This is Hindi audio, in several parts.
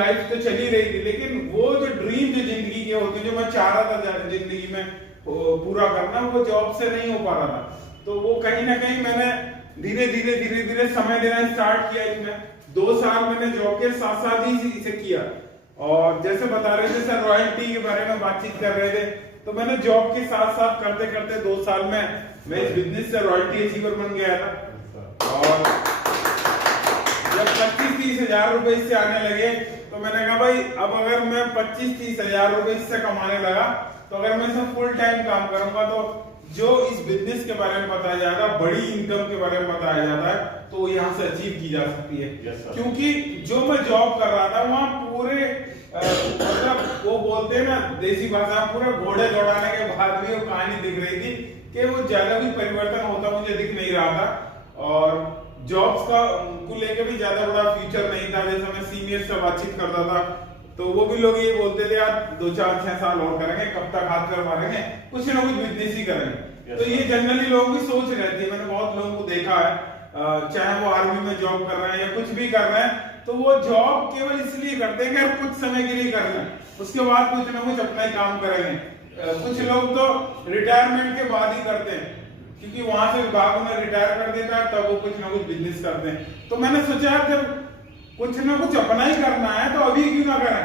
लाइफ तो चली रही थी, लेकिन वो जो ड्रीम जो जिंदगी के होते जो मैं चाह रहा था जिंदगी में पूरा करना, वो जॉब से नहीं हो पा रहा था। तो वो कहीं ना कहीं मैंने धीरे धीरे समय देना स्टार्ट किया। इसमें 2 साल मैंने जॉब के साथ साथ ही इसे किया। और जैसे बता रहे थे सर, रॉयल्टी के बारे में बातचीत कर रहे थे, तो मैंने जॉब के साथ साथ करते करते 2 साल में मैं इस बिजनेस से रॉयल्टी अचीवर बन गया था। और जब 25-30 हजार रुपए इससे आने लगे, तो मैंने कहा भाई अब अगर मैं 25-30 हजार रुपए इससे कमाने लगा, तो अगर मैं इसमें फुल टाइम काम करूंगा, तो जो इस बिजनेस के बारे में बताया जाता है, बड़ी इनकम के बारे में बताया जाता है, तो यहाँ से अचीव की जा सकती है। क्योंकि जो मैं जॉब कर रहा था वहाँ पूरे मतलब वो बोलते हैं ना देसी भाषा, पूरे घोड़े दौड़ाने के बाद भी वो कहानी दिख रही थी कि वो ज्यादा भी परिवर्तन होता मुझे दिख नहीं रहा था। और जॉब्स का को लेकर भी ज्यादा बड़ा फ्यूचर नहीं था। जैसे मैं सीनियर से बातचीत करता था, तो वो भी लोग ये बोलते थे यार 2-4-6 साल और करेंगे, कब तक हाथ कर मारेंगे, कुछ ना कुछ बिजनेस ही करेंगे। तो ये जनरली लोगों की सोच रहती है। मैंने बहुत लोगों को देखा है, चाहे वो आर्मी में जॉब कर रहे हैं या कुछ भी कर रहे हैं, तो वो जॉब केवल इसलिए करते हैं कि कुछ समय के लिए कर लें, उसके बाद कुछ ना कुछ अपना ही काम करेंगे। कुछ लोग तो रिटायरमेंट के बाद ही करते हैं, क्योंकि वहां से विभाग उन्हें रिटायर कर देता है, तब वो कुछ ना कुछ बिजनेस करते हैं। तो मैंने सोचा जब कुछ ना कुछ अपना ही करना है, तो अभी क्यों ना करें।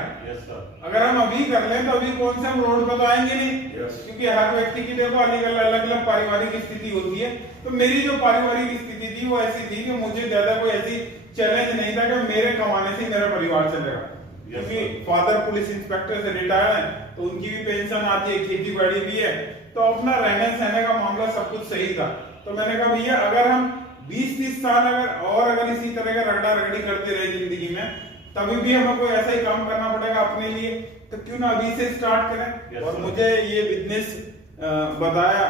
अगर हम अभी कर लें, तो अभी कौन से हम रोड पर तो आएंगे नहीं। क्योंकि हर व्यक्ति की देखो अलग अलग पारिवारिक स्थिति होती है। तो मेरी जो पारिवारिक स्थिति थी वो ऐसी थी कि मुझे ज्यादा कोई ऐसी चैलेंज नहीं था कि मेरे कमाने से मेरा परिवार चलेगा। क्योंकि फादर पुलिस इंस्पेक्टर से रिटायर है, तो उनकी भी पेंशन आती है, खेती बाड़ी भी है, तो अपना रहने सहने का मामला सब कुछ सही था। तो मैंने कहा भैया अगर हम 20-30 साल अगर इसी तरह का रगड़ा रगड़ी करते रहे जिंदगी में, तभी भी हमें कोई ऐसा ही काम करना पड़ेगा अपने लिए, तो क्यों ना अभी से स्टार्ट करें। और मुझे ये बिजनेस बताया,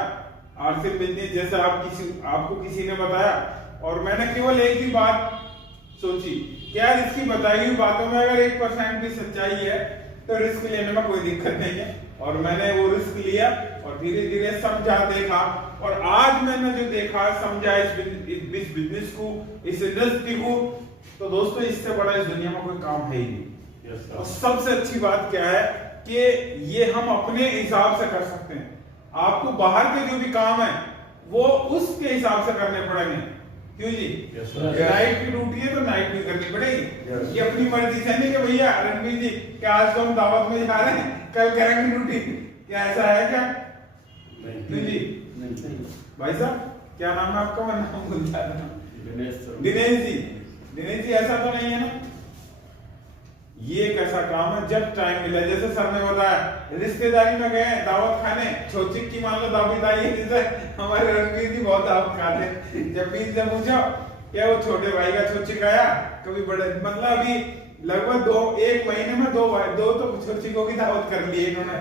आर्थिक बिजनेस, जैसे आपको किसी ने बताया, और मैंने केवल एक ही बात सोची कि यार इसकी बताई हुई बातों में अगर 1% भी सच्चाई है, तो रिस्क लेने में कोई दिक्कत नहीं है। और मैंने वो रिस्क लिया और धीरे धीरे समझा, देखा, और आज मैंने जो देखा समझा इस बिजनेस को, इस इंडस्ट्री को, तो दोस्तों इससे बड़ा इस दुनिया में कोई काम है ही नहीं। और सबसे अच्छी बात क्या है कि ये हम अपने हिसाब से कर सकते हैं। आपको बाहर के जो भी काम है वो उसके हिसाब से करने पड़ेंगे। क्यों जी? नाइट की ड्यूटी है तो नाइट भी करनी पड़ेगी। ये अपनी मर्जी से नहीं कि भैया रणवीर जी क्या आज तो हम दावत में जा रहे हैं, कल करेंगे ड्यूटी, क्या ऐसा है क्या? क्यों जी? भाई साहब क्या नाम है आपका? मैं नाम भूल जा रहा हूं। दिनेश जी, ऐसा तो नहीं है ना। ये एक ऐसा काम है जब टाइम मिला, जैसे सर ने बताया, रिश्तेदारी में गए दावत खाने, छोचिक की मान लो दावत आई है, जैसे हमारे रणवीर जी बहुत दावत खाते। जब भी इनसे पूछो क्या वो छोटे भाई का छोचिक आया, कभी बड़े, मतलब अभी लगभग 1 महीने में 2 तो छोचिकों की दावत कर ली इन्होंने।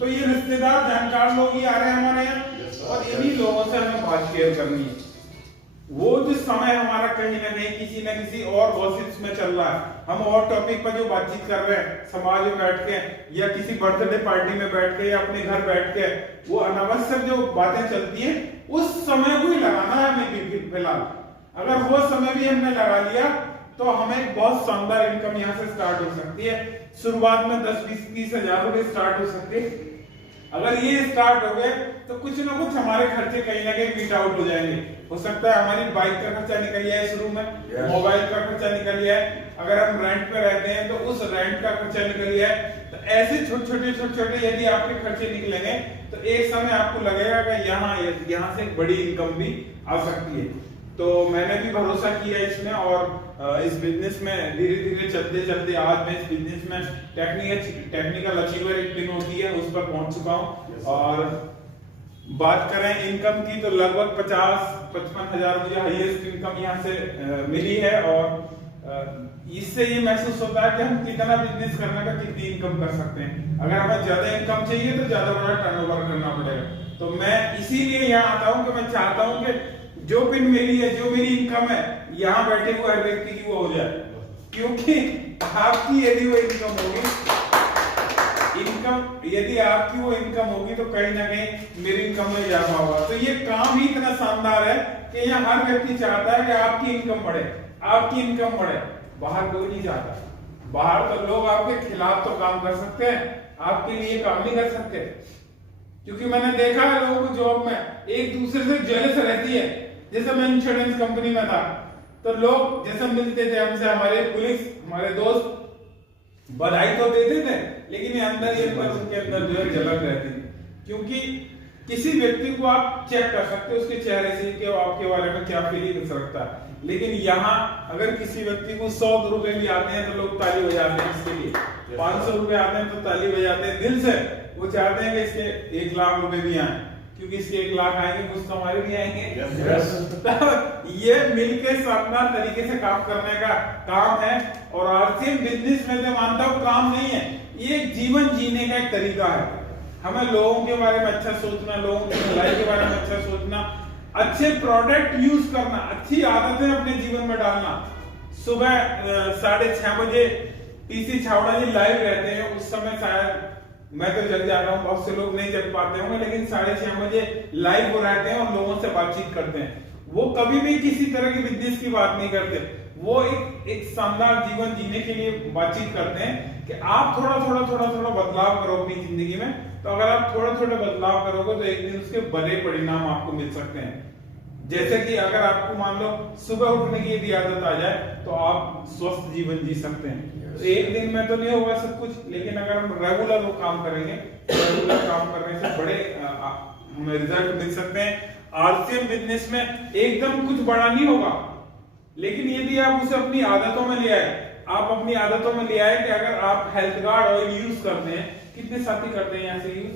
तो ये रिश्तेदार जानकार लोग ही आ रहे हैं हमारे यहाँ, और इन्हीं लोगों से हमें बात शेयर करनी है। वो जो समय हमारा कहीं ना कहीं किसी न किसी और गॉसिप्स में चल रहा है, हम और टॉपिक पर जो बातचीत कर रहे हैं समाज में बैठ के, या किसी बर्थडे पार्टी में बैठ के, या अपने घर बैठ के, वो अनावश्यक जो बातें चलती हैं, उस समय को ही लगाना है हमें फिलहाल। अगर वो समय भी हमने लगा लिया, तो हमें बहुत शानदार इनकम यहाँ से स्टार्ट हो सकती है। शुरुआत में 10-20-30 हजार रुपए स्टार्ट हो सकते हैं। अगर ये स्टार्ट हो गए, तो कुछ ना कुछ हमारे खर्चे कहीं ना कहीं मीट आउट हो जाएंगे। हो सकता है हमारी बाइक का खर्चा निकल जाए शुरू में, मोबाइल का खर्चा निकल जाए, अगर हम रेंट पे रहते हैं तो उस रेंट का खर्चा निकल जाए। तो ऐसे छोटे-छोटे यदि आपके खर्चे निकलेंगे, तो एक समय आपको लगेगा कि यहाँ से एक बड़ी इनकम भी आ सकती है। तो मैंने भी भरोसा किया इसमें, और इस बिजनेस में धीरे धीरे चलते चलते आज मैं इस बिजनेस में टेक्निकल अचीवर एक दिन होती है उस पर पहुंच चुका हूं। और बात करें इनकम की, तो लगभग 50-55 हजार मुझे हाईएस्ट इनकम यहाँ से मिली है। और इससे ये महसूस होता है कि हम कितना बिजनेस करने का कितनी इनकम कर सकते हैं। अगर हमें ज्यादा इनकम चाहिए तो ज्यादा बड़ा टर्नओवर करना पड़ेगा। तो मैं इसीलिए यहाँ आता हूँ कि मैं चाहता हूँ कि जो पिन मेरी है, जो मेरी इनकम है, यहाँ बैठे हुए हर व्यक्ति की वो हो जाए। क्योंकि आपकी यदि वो इनकम होगी, यदि आपकी वो इनकम होगी, तो कहीं ना कहीं मेरी इनकम में इजाफा होगा। तो ये काम ही इतना शानदार है कि यहाँ हर व्यक्ति चाहता है कि आपकी इनकम बढ़े, आपकी इनकम बढ़े। बाहर कोई नहीं चाहता, बाहर तो लोग आपके खिलाफ तो काम कर सकते हैं, आपके लिए काम नहीं कर सकते। क्योंकि मैंने देखा है लोगों को जॉब में एक दूसरे से जेलस रहती है। जैसे मैं इंश्योरेंस कंपनी में था तो लोग जैसे मिलते थे हमसे, हमारे पुलिस, हमारे दोस्त बधाई तो देते थे, लेकिन ये अंदर उनके अंदर जो है जलन रहती थी। क्योंकि किसी व्यक्ति को आप चेक कर सकते हो उसके चेहरे से कि वो आपके बारे में क्या फीलिंग्स रखता है। लेकिन यहाँ अगर किसी व्यक्ति को 100 रुपए भी आते हैं तो लोग ताली बजाते हैं इसके लिए, 500 रुपए आते हैं तो ताली बजाते हैं दिल से। वो चाहते हैं कि इसके 1 लाख रुपए भी आए, क्योंकि इसके 1 लाख आएंगे कुछ तो हमारे भी आएंगे। तो ये मिलके शानदार तरीके से काम करने का काम है। और आरसीएम बिजनेस में तो मानता हूँ काम नहीं है, ये एक जीवन जीने का एक तरीका है। हमें लोगों के बारे में अच्छा सोचना, लोगों की भलाई के बारे में अच्छा सोचना, अच्छे प्रोडक्ट यूज करना, अच्छी आदतें अपने जीवन में डालना। सुबह 6:30 बजे टीसी छावड़ा जी लाइव रहते हैं, उस समय शायद मैं तो जग जाता हूँ, बहुत से लोग नहीं जग पाते होंगे, लेकिन 6:30 बजे लाइव हो रहते हैं और लोगों से बातचीत करते हैं। वो कभी भी किसी तरह की बिजनेस की बात नहीं करते, वो एक शानदार जीवन जीने के लिए बातचीत करते हैं कि आप थोड़ा थोड़ा बदलाव करो अपनी जिंदगी में। तो अगर आप थोड़े बदलाव करोगे तो एक दिन उसके बड़े परिणाम आपको मिल सकते हैं। जैसे कि अगर आपको मान लो सुबह उठने की यदि आदत आ जाए तो आप स्वस्थ जीवन जी सकते हैं। तो एक दिन में तो नहीं होगा सब कुछ, लेकिन अगर हम रेगुलर वो काम करेंगे, रेगुलर काम करने से बड़े हमें रिजल्ट मिल सकते हैं। आरसीएम बिजनेस में एकदम कुछ बड़ा नहीं होगा, लेकिन यदि आप उसे अपनी आदतों में ले आए, आप अपनी आदतों में ले आए कि अगर आप हेल्थ गार्ड ऑयल यूज करते हैं, कितने साथी करते हैं यहाँ से use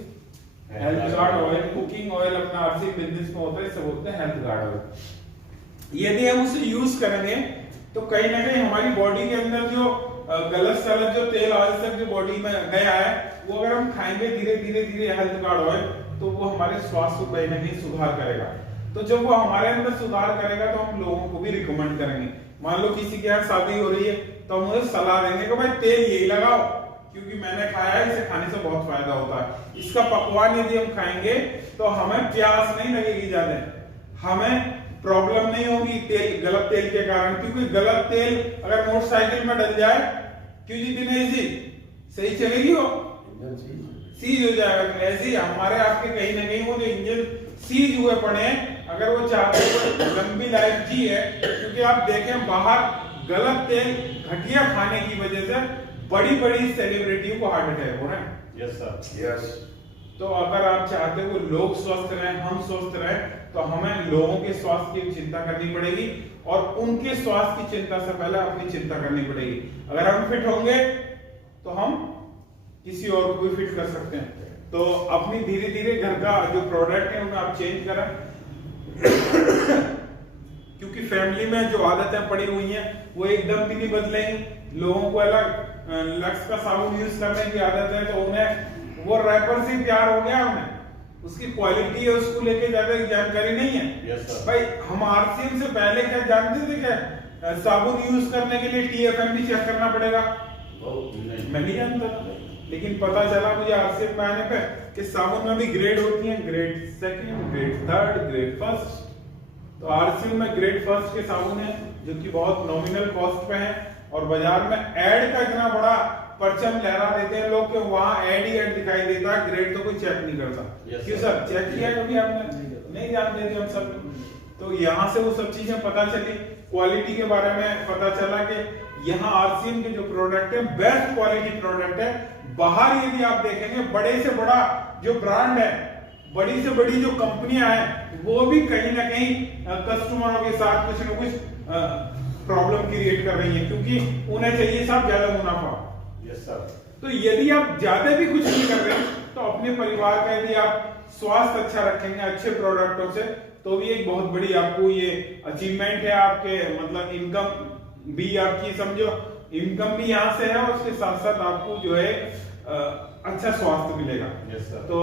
health guard oil, cooking oil अपना आरसीएम बिजनेस में होता है, सब बोलते हैं हेल्थ गार्ड ऑयल। यदि हम उसे यूज करेंगे तो कहीं ना कहीं हमारी बॉडी के अंदर जो गलत सलत जो तेल आज तक जो बॉडी में गया है, वो अगर हम खाएंगे धीरे धीरे हेल्थ गार्ड ऑयल, तो वो हमारे स्वास्थ्य को कहीं ना कहीं सुधार करेगा। तो जब वो हमारे अंदर सुधार करेगा तो हम लोगों को भी रिकमेंड करेंगे। मान लो किसी के यहाँ शादी हो रही है तो हम उन्हें सलाह देंगे कि भाई तेल यही लगाओ, क्योंकि मैंने खाया है, इसे खाने से बहुत फायदा होता है। इसका पकवान यदि हम खाएंगे तो हमें प्यास नहीं लगेगी ज्यादा, हमें प्रॉब्लम नहीं होगी गलत तेल के कारण। क्योंकि गलत तेल अगर मोटरसाइकिल में डल जाए, क्यों जी दिनेश जी, सही चलेगी वो सीज हो जाएगा। तो ऐसे ही हमारे आपके कहीं ना कहीं वो जो इंजन सीज हुए पड़े हैं, अगर वो चाहते हैं लंबी लाइफ जी है, क्योंकि आप देखें बाहर गलत तेल घटिया खाने की वजह से बड़ी सेलिब्रिटियों को हार्ट अटैक हो रहे हैं। Yes sir, yes. तो अगर आप चाहते हो लोग स्वस्थ रहें, हम स्वस्थ रहें, तो हमें लोगों के स्वास्थ्य की चिंता करनी पड़ेगी और उनके स्वास्थ्य की चिंता से पहले अपनी चिंता करनी पड़ेगी। अगर हम फिट होंगे तो हम किसी और को भी फिट कर सकते हैं। तो अपनी धीरे धीरे घर का जो प्रोडक्ट है उन्हें आप चेंज करें क्योंकि फैमिली में जो आदतें पड़ी हुई हैं वो एकदम भी नहीं बदलेंगी। लोगों को अलग लक्स का साबुन यूज करने की आदत है, तो उन्हें वो रैपर से प्यार हो गया, उन्हें उसकी क्वालिटी है उसको लेके ज्यादा जानकारी नहीं है। yes, भाई हम आरसीएम से पहले क्या जानते थे क्या साबुन यूज करने के लिए TFM भी चेक करना पड़ेगा? मैं नहीं जानता था, लेकिन पता चला मुझे आरसीएम में आने पे कि साबुन में भी ग्रेड होती है, grade second, grade third, grade first. तो आरसीएम में ग्रेड फर्स्ट के साबुन है जो कि बहुत नॉमिनल कॉस्ट पे है और बाजार में ऐड का इतना बड़ा परचम लहरा देते हैं लोग कि वहां ऐड ही ऐड दिखाई देता है, ग्रेड तो कोई चेक नहीं करता। क्यों सर, चेक किया कभी आपने? नहीं जानते थे हम सब। तो यहाँ से वो सब चीजें पता चली, क्वालिटी के बारे में पता चला कि यहाँ आरसीएम के जो प्रोडक्ट है बेस्ट क्वालिटी प्रोडक्ट है। बाहर यदि आप देखेंगे बड़े से बड़ा जो ब्रांड है, बड़ी से बड़ी जो कंपनियां हैं, वो भी कहीं ना कहीं कस्टमरों के साथ कुछ न कुछ प्रॉब्लम क्रिएट कर रही है, क्योंकि उन्हें चाहिए साहब ज्यादा मुनाफा। Yes sir. तो यदि आप ज्यादा भी कुछ नहीं कर रहे तो अपने परिवार का यदि आप स्वास्थ्य अच्छा रखेंगे अच्छे प्रोडक्टों से, तो भी एक बहुत बड़ी आपको ये अचीवमेंट है। आपके मतलब इनकम भी आपकी समझो, इनकम भी यहाँ से है और उसके साथ साथ आपको जो है अच्छा स्वास्थ्य मिलेगा। yes, तो